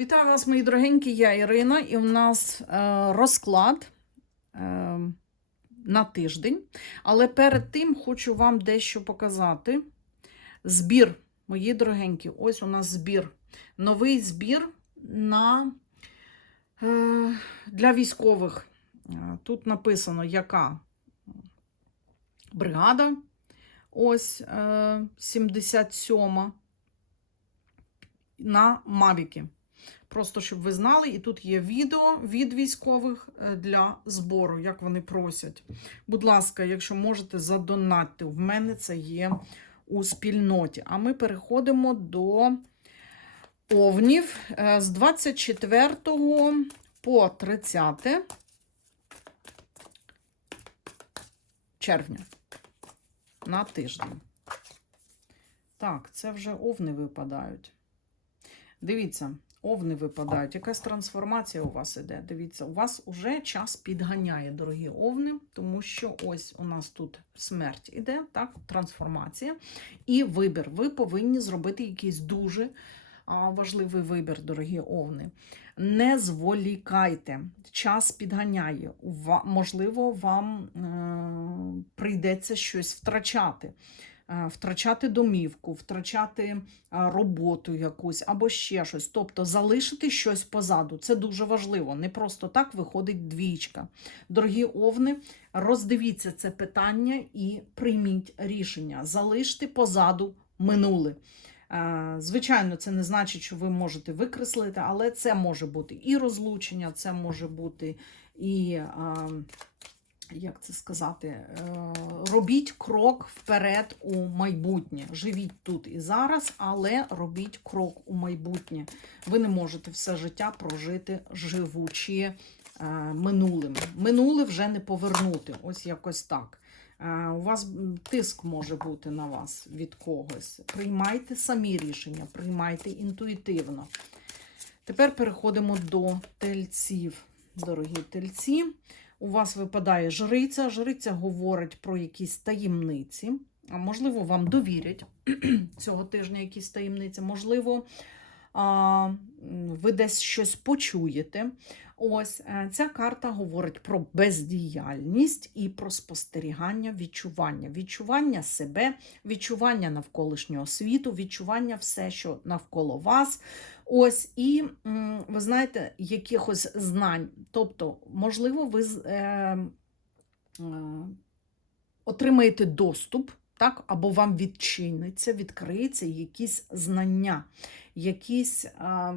Вітаю вас, мої дорогенькі, я Ірина, і в нас е, розклад е, на тиждень. Але перед тим хочу вам дещо показати. Збір, мої дорогенькі, ось у нас збір. Новий збір на, е, для військових. Е, Тут написано, яка бригада. Ось е, 77 на Мавіки. Просто щоб ви знали, і тут є відео від військових е, для збору, як вони просять. Будь ласка, якщо можете, задонатьте. В мене це є у спільноті. А ми переходимо до овнів Е, з 24 по 30 червня на тиждень. Так, це вже овни випадають. Дивіться, овни випадають. Якась трансформація у вас іде. Дивіться, у вас уже час підганяє, дорогі овни, тому що ось у нас тут смерть іде, так, трансформація і вибір. Ви повинні зробити якийсь дуже важливий вибір, дорогі овни. Не зволікайте, час підганяє. Можливо, вам е, прийдеться щось втрачати. Е, Втрачати домівку, втрачати е, роботу якусь або ще щось. Тобто залишити щось позаду. Це дуже важливо. Не просто так виходить двічка. Дорогі овни, роздивіться це питання і прийміть рішення. Залиште позаду минуле. Е, Звичайно, це не значить, що ви можете викреслити, але це може бути і розлучення, це може бути і. Як це сказати, е, робіть крок вперед у майбутнє. Живіть тут і зараз, але робіть крок у майбутнє. Ви не можете все життя прожити, живучи е, минулим. Минуле вже не повернути. Ось якось так. Е, У вас тиск може бути на вас від когось. Приймайте самі рішення, приймайте інтуїтивно. Тепер переходимо до тельців. Дорогі тельці. У вас випадає жриця. Жриця говорить про якісь таємниці. А можливо, вам довірять цього тижня якісь таємниці. Можливо, ви десь щось почуєте. Ось е, ця карта говорить про бездіяльність і про спостерігання, відчування, відчування себе, відчування навколишнього світу, відчування все, що навколо вас. Ось і ви знаєте, якихось знань. Тобто, можливо, ви е, е, отримаєте доступ, так, або вам відчиниться, відкриється якісь знання, якісь, е,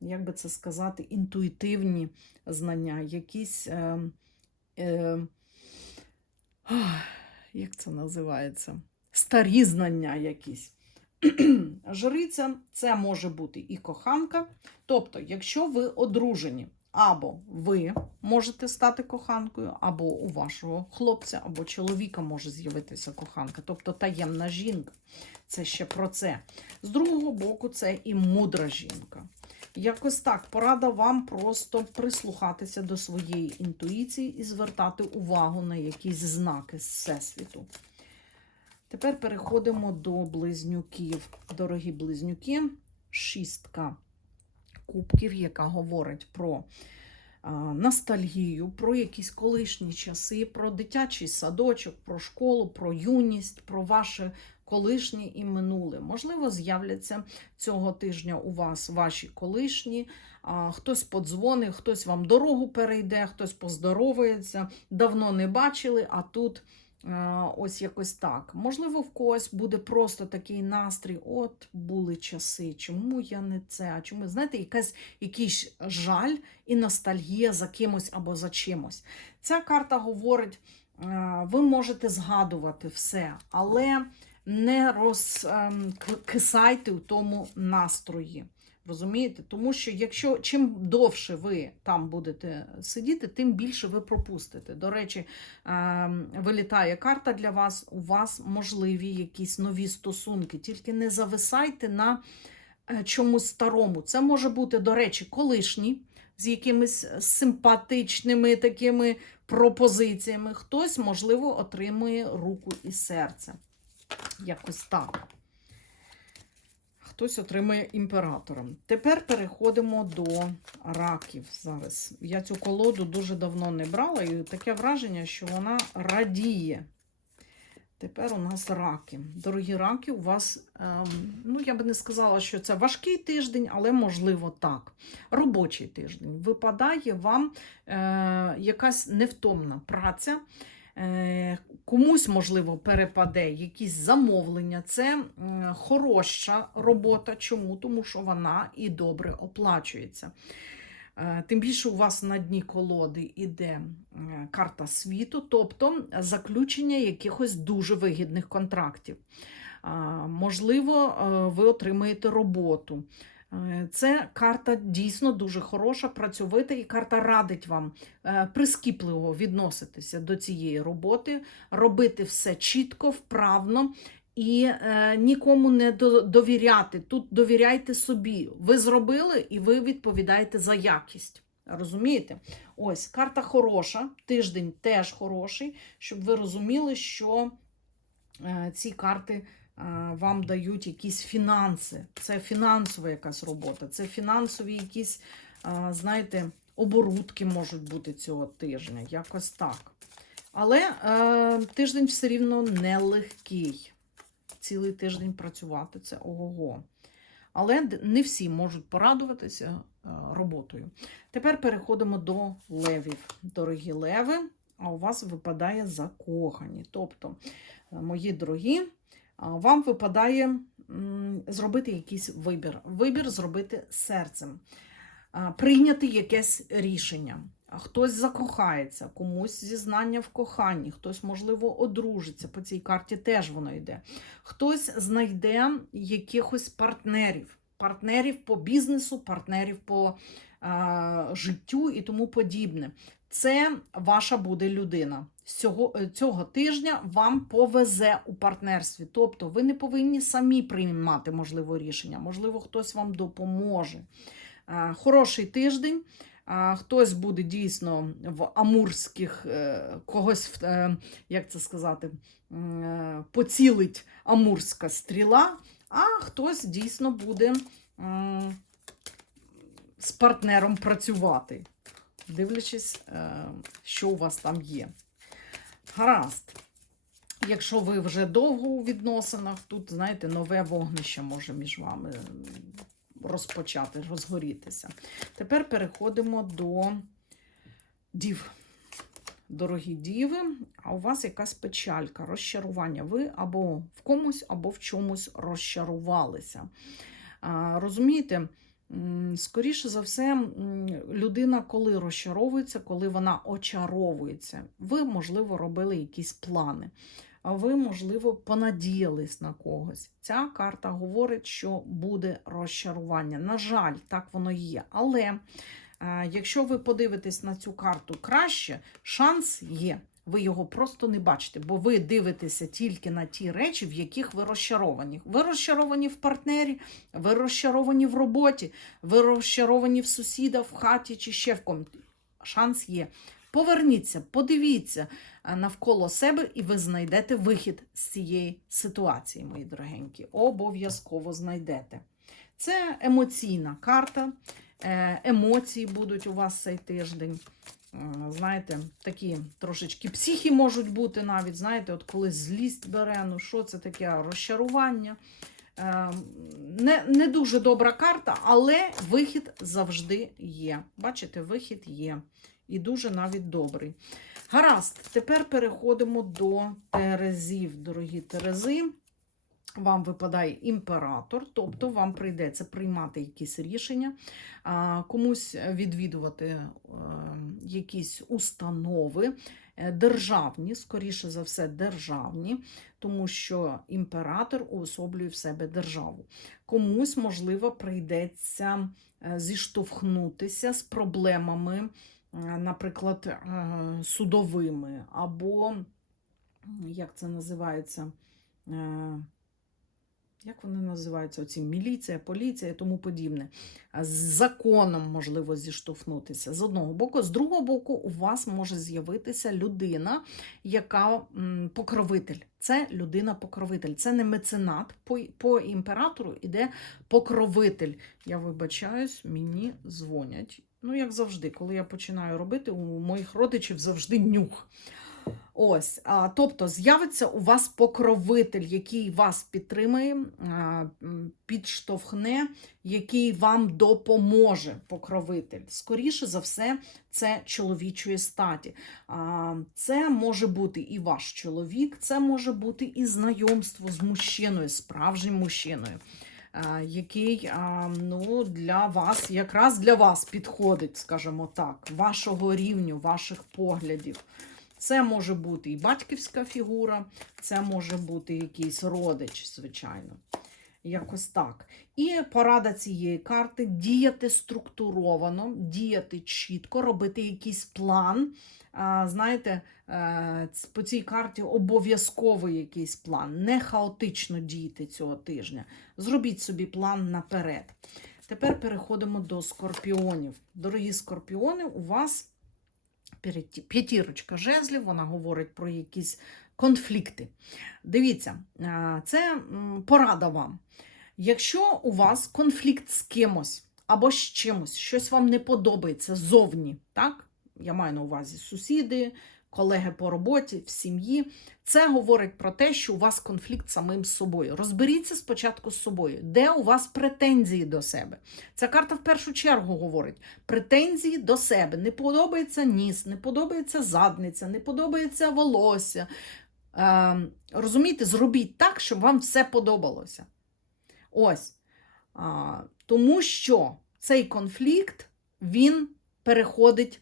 як би це сказати, інтуїтивні знання, якісь. Е, е, як це називається? Старі знання якісь. Жриця це може бути і коханка. Тобто, якщо ви одружені, або ви можете стати коханкою, або у вашого хлопця, або чоловіка може з'явитися коханка, тобто таємна жінка. Це ще про це. З другого боку, це і мудра жінка. Якось так, порада вам просто прислухатися до своєї інтуїції і звертати увагу на якісь знаки з всесвіту. Тепер переходимо до близнюків. Дорогі близнюки, шістка кубків, яка говорить про ностальгію, про якісь колишні часи, про дитячий садочок, про школу, про юність, про ваше колишнє і минуле. Можливо, з'являться цього тижня у вас ваші колишні. Хтось подзвонить, хтось вам дорогу перейде, хтось поздоровається, давно не бачили, а тут Ось якось так. Можливо, в когось буде просто такий настрій: от були часи, чому я не це? А чому, знаєте, якась, якийсь жаль і ностальгія за кимось або за чимось. Ця карта говорить: е, ви можете згадувати все, але не розкисайте у тому настрої. Розумієте? Тому що якщо чим довше ви там будете сидіти, тим більше ви пропустите. До речі, ем, вилітає карта для вас, у вас можливі якісь нові стосунки. Тільки не зависайте на е, чомусь старому. Це може бути, до речі, колишній, з якимись симпатичними такими пропозиціями. Хтось, можливо, отримує руку і серце. Якось так. Хтось отримує імператора. Тепер переходимо до раків. Зараз я цю колоду дуже давно не брала, і таке враження, що вона радіє. Тепер у нас раки. Дорогі раки, у вас, ем, ну я би не сказала, що це важкий тиждень, але можливо так. Робочий тиждень. Випадає вам е, якась невтомна праця. Е, комусь, можливо, перепаде якісь замовлення. Це хороша робота. Чому? Тому що вона і добре оплачується. Е, Тим більше у вас на дні колоди йде е, карта світу, тобто заключення якихось дуже вигідних контрактів. Можливо, е, ви отримаєте роботу. Е, Це карта дійсно дуже хороша, працьовита, і карта радить вам е, прискіпливо відноситися до цієї роботи, робити все чітко, вправно і е, нікому не довіряти. Тут довіряйте собі. Ви зробили і ви відповідаєте за якість. Розумієте? Ось карта хороша, тиждень теж хороший, щоб ви розуміли, що ці карти вам дають якісь фінанси. Це фінансова якась робота, це фінансові якісь, е, знаєте, оборудки можуть бути цього тижня. Якось так. Але е, тиждень все рівно нелегкий. Цілий тиждень працювати це ого-го. Але не всі можуть порадуватися е, роботою. Тепер переходимо до левів. Дорогі леви, а у вас випадає закохані. Тобто, е, мої дорогі, вам випадає зробити якийсь вибір. Вибір зробити серцем, прийняти якесь рішення. Хтось закохається, комусь зізнання в коханні, хтось, можливо, одружиться. По цій карті теж воно йде. Хтось знайде якихось партнерів, партнерів по бізнесу, партнерів по а, життю і тому подібне. Це ваша буде людина. Е, цього тижня вам повезе у партнерстві. Тобто ви не повинні самі приймати можливо рішення, можливо, хтось вам допоможе. Хороший тиждень. Хтось буде дійсно в амурських е, когось, е, як це сказати, е, поцілить амурська стріла, а хтось дійсно буде з партнером працювати, дивлячись, е, що у вас там є. Гаразд. Якщо ви вже довго у відносинах, тут, знаєте, нове вогнище може між вами розпочати, розгорітися. Тепер переходимо до дів. Дорогі діви, а у вас якась печалька, розчарування. Ви або в комусь, або в чомусь розчарувалися. А, Розумієте, скоріше за все, людина, коли розчаровується, коли вона очаровується, ви, можливо, робили якісь плани. Ви, можливо, понадіялись на когось. Ця карта говорить, що буде розчарування. На жаль, так воно є. Але е, якщо ви подивитесь на цю карту краще, шанс є. Ви його просто не бачите, бо ви дивитеся тільки на ті речі, в яких ви розчаровані. Ви розчаровані в партнері, ви розчаровані в роботі, ви розчаровані в сусіда, в хаті чи ще в комнаті. Шанс є. Поверніться, подивіться е, навколо себе, і ви знайдете вихід з цієї ситуації, мої дорогенькі. Обов'язково знайдете. Це емоційна карта. Е, Емоції будуть у вас цей тиждень. Знаєте, такі трошечки психі можуть бути навіть, знаєте, от коли злість бере, ну що це таке розчарування. Е, Не, не дуже добра карта, але вихід завжди є. Бачите, вихід є. І дуже навіть добрий. Гаразд, тепер переходимо до Терезів, дорогі Терези. Вам випадає імператор, тобто вам прийдеться приймати якісь рішення, комусь відвідувати е, якісь установи е, державні, скоріше за все, державні, тому що імператор уособлює в себе державу. Комусь, можливо, прийдеться е, зіштовхнутися з проблемами, наприклад, судовими, або, як це називається, як вони називаються? Оці міліція, поліція тому подібне. З законом можливо зіштовхнутися з одного боку. З другого боку, у вас може з'явитися людина, яка покровитель. Це людина-покровитель. Це не меценат. По, по імператору іде покровитель. Я вибачаюсь, мені дзвонять. Ну, як завжди, коли я починаю робити, у моїх родичів завжди нюх. Ось, а, тобто з'явиться у вас покровитель, який вас підтримує, а, підштовхне, який вам допоможе. Покровитель. Скоріше за все, це чоловічої статі. А, це може бути і ваш чоловік, це може бути і знайомство з мужчиною, справжнім мужчиною. Який ну, для вас, якраз для вас підходить, скажімо так, вашого рівню, ваших поглядів. Це може бути і батьківська фігура, це може бути якийсь родич, звичайно. Якось так. І порада цієї карти діяти структуровано, діяти чітко, робити якийсь план. Знаєте, е, по цій карті обов'язковий якийсь план. Не хаотично дійте цього тижня. Зробіть собі план наперед. Тепер переходимо до скорпіонів. Дорогі скорпіони, у вас П'ятірочка жезлів, вона говорить про якісь конфлікти. Дивіться, це порада вам. Якщо у вас конфлікт з кимось або з чимось, щось вам не подобається зовні, так? Я маю на увазі сусіди, колеги по роботі, в сім'ї. Це говорить про те, що у вас конфлікт з самим собою. Розберіться спочатку з собою, де у вас претензії до себе. Ця карта в першу чергу говорить претензії до себе. Не подобається ніс, не подобається задниця, не подобається волосся. Е, розумієте, зробіть так, щоб вам все подобалося. Ось. А, тому що цей конфлікт він переходить.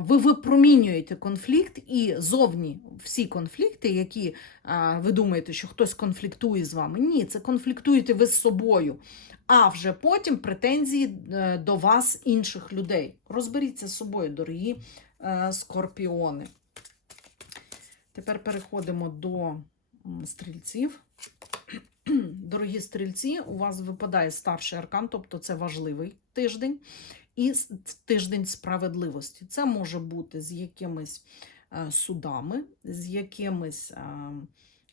Ви випромінюєте конфлікт, і зовні всі конфлікти, які ви думаєте, що хтось конфліктує з вами. Ні, це конфліктуєте ви з собою. А вже потім претензії е, до вас, інших людей. Розберіться з собою, дорогі е, скорпіони. Тепер переходимо до стрільців. Дорогі стрільці, у вас випадає старший аркан, тобто це важливий тиждень, і тиждень справедливості. Це може бути з якимись е, судами, з якимись е,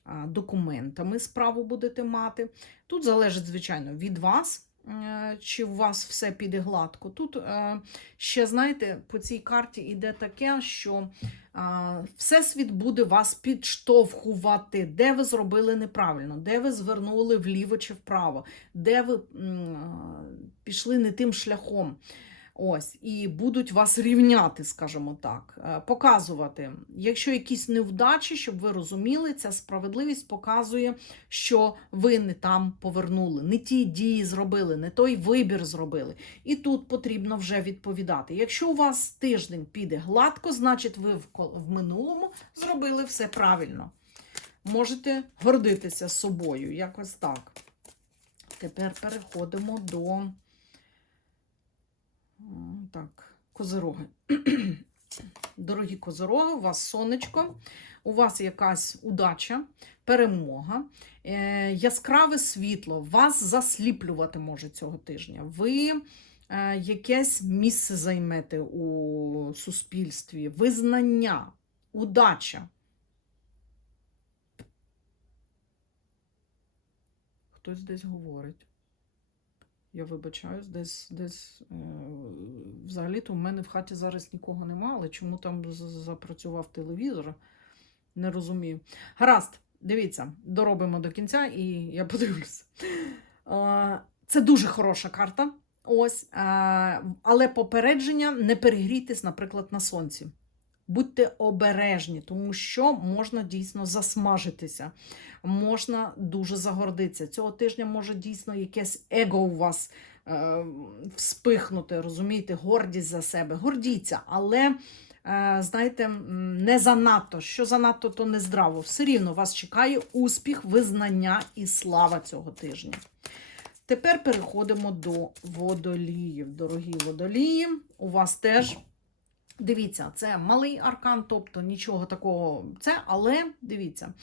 е, документами справу будете мати. Тут залежить, звичайно, від вас. Чи у вас все піде гладко? Тут ще, знаєте, по цій карті йде таке, що Всесвіт буде вас підштовхувати, де ви зробили неправильно, де ви звернули вліво чи вправо, де ви пішли не тим шляхом. Ось, і будуть вас рівняти, скажімо так, е, показувати. Якщо якісь невдачі, щоб ви розуміли, ця справедливість показує, що ви не там повернули, не ті дії зробили, не той вибір зробили. І тут потрібно вже відповідати. Якщо у вас тиждень піде гладко, значить ви в, минулому зробили все правильно. Можете гордитися собою, якось так. Тепер переходимо до так, козироги. Дорогі козироги, у вас сонечко, у вас якась удача, перемога, е, яскраве світло, вас засліплювати може цього тижня. Ви е, якесь місце займете у суспільстві, визнання, удача. Хтось десь говорить. Я вибачаюсь, десь, десь е, взагалі-то в мене в хаті зараз нікого нема, але чому там запрацював телевізор, не розумію. Гаразд, дивіться, доробимо до кінця і я подивлюся. Це дуже хороша карта. Ось, але попередження не перегрійтесь, наприклад, на сонці. Будьте обережні, тому що можна дійсно засмажитися, можна дуже загордитися. Цього тижня може дійсно якесь его у вас е, вспихнути, розумієте, гордість за себе. Гордіться, але, е, знаєте, не занадто. Що занадто, то не здраво. Все рівно вас чекає успіх, визнання і слава цього тижня. Тепер переходимо до водоліїв. Дорогі водолії, у вас теж. Дивіться, це малий аркан, тобто нічого такого, це, але дивіться,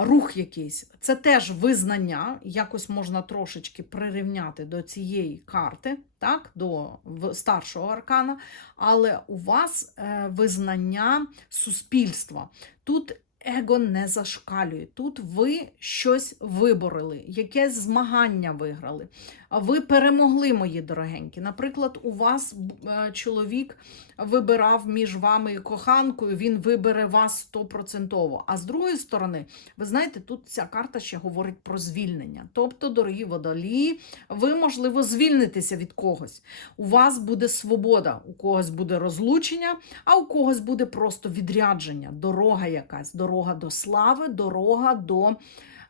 рух якийсь. Це теж визнання, якось можна трошечки прирівняти до цієї карти, так, до старшого аркана, але у вас е, визнання суспільства. Тут его не зашкалює. Тут ви щось виборили, якесь змагання виграли. Ви перемогли, мої дорогенькі. Наприклад, у вас е, чоловік вибирав між вами коханкою, він вибере вас стопроцентово. А з другої сторони, ви знаєте, тут ця карта ще говорить про звільнення. Тобто, дорогі водолії, ви, можливо, звільнитеся від когось. У вас буде свобода, у когось буде розлучення, а у когось буде просто відрядження, дорога якась, дорога до слави, дорога до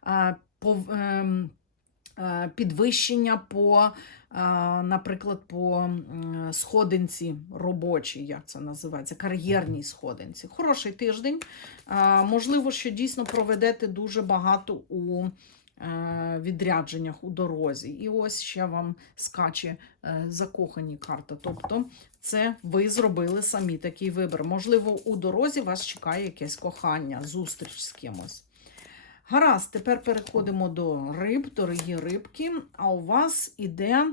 е, пов- ем, підвищення по, е, наприклад, по сходинці робочій, як це називається, кар'єрній сходинці. Хороший тиждень. Е, Можливо, що дійсно проведете дуже багато у е, відрядженнях у дорозі. І ось ще вам скаче е, закохані карта. Тобто, це ви зробили самі такий вибір. Можливо, у дорозі вас чекає якесь кохання, зустріч з кимось. Гаразд, тепер переходимо до риб, дорогі рибки. А у вас іде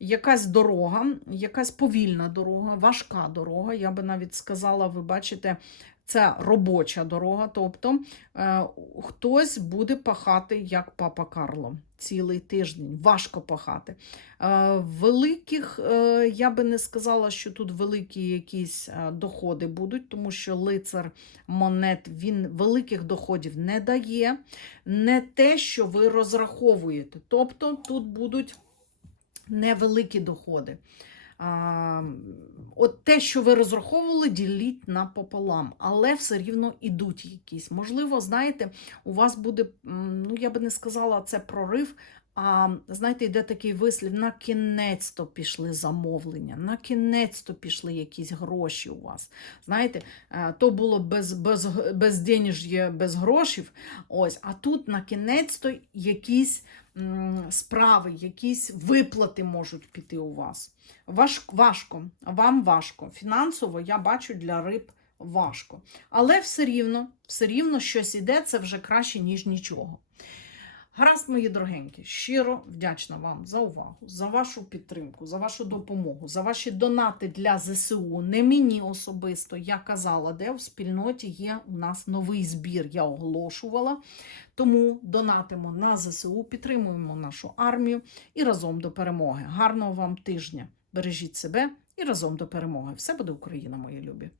якась дорога, якась повільна дорога, важка дорога. Я би навіть сказала, ви бачите, це робоча дорога. Тобто е, хтось буде пахати, як папа Карло, цілий тиждень. Важко пахати. Е, великих, е, я би не сказала, що тут великі якісь доходи будуть, тому що лицар монет він великих доходів не дає, не те, що ви розраховуєте. Тобто тут будуть невеликі доходи. От те, що ви розраховували, діліть напополам, але все рівно ідуть якісь. Можливо, знаєте, у вас буде, ну я би не сказала, це прорив. А знаєте, йде такий вислів: на кінець-то пішли замовлення, на кінець-то пішли якісь гроші у вас. Знаєте, е, то було без, без, без денеж'я, без грошів. Ось, а тут на кінець-то якісь м, справи, якісь виплати можуть піти у вас. Важ, важко, вам важко. Фінансово я бачу для риб важко. Але все рівно, все рівно щось іде, це вже краще, ніж нічого. Гаразд, мої дорогенькі, щиро вдячна вам за увагу, за вашу підтримку, за вашу допомогу, за ваші донати для ЗСУ. Не мені особисто. Я казала, де в спільноті є у нас новий збір. Я оголошувала. Тому донатимо на ЗСУ, підтримуємо нашу армію і разом до перемоги. Гарного вам тижня! Бережіть себе і разом до перемоги. Все буде Україна, мої любі!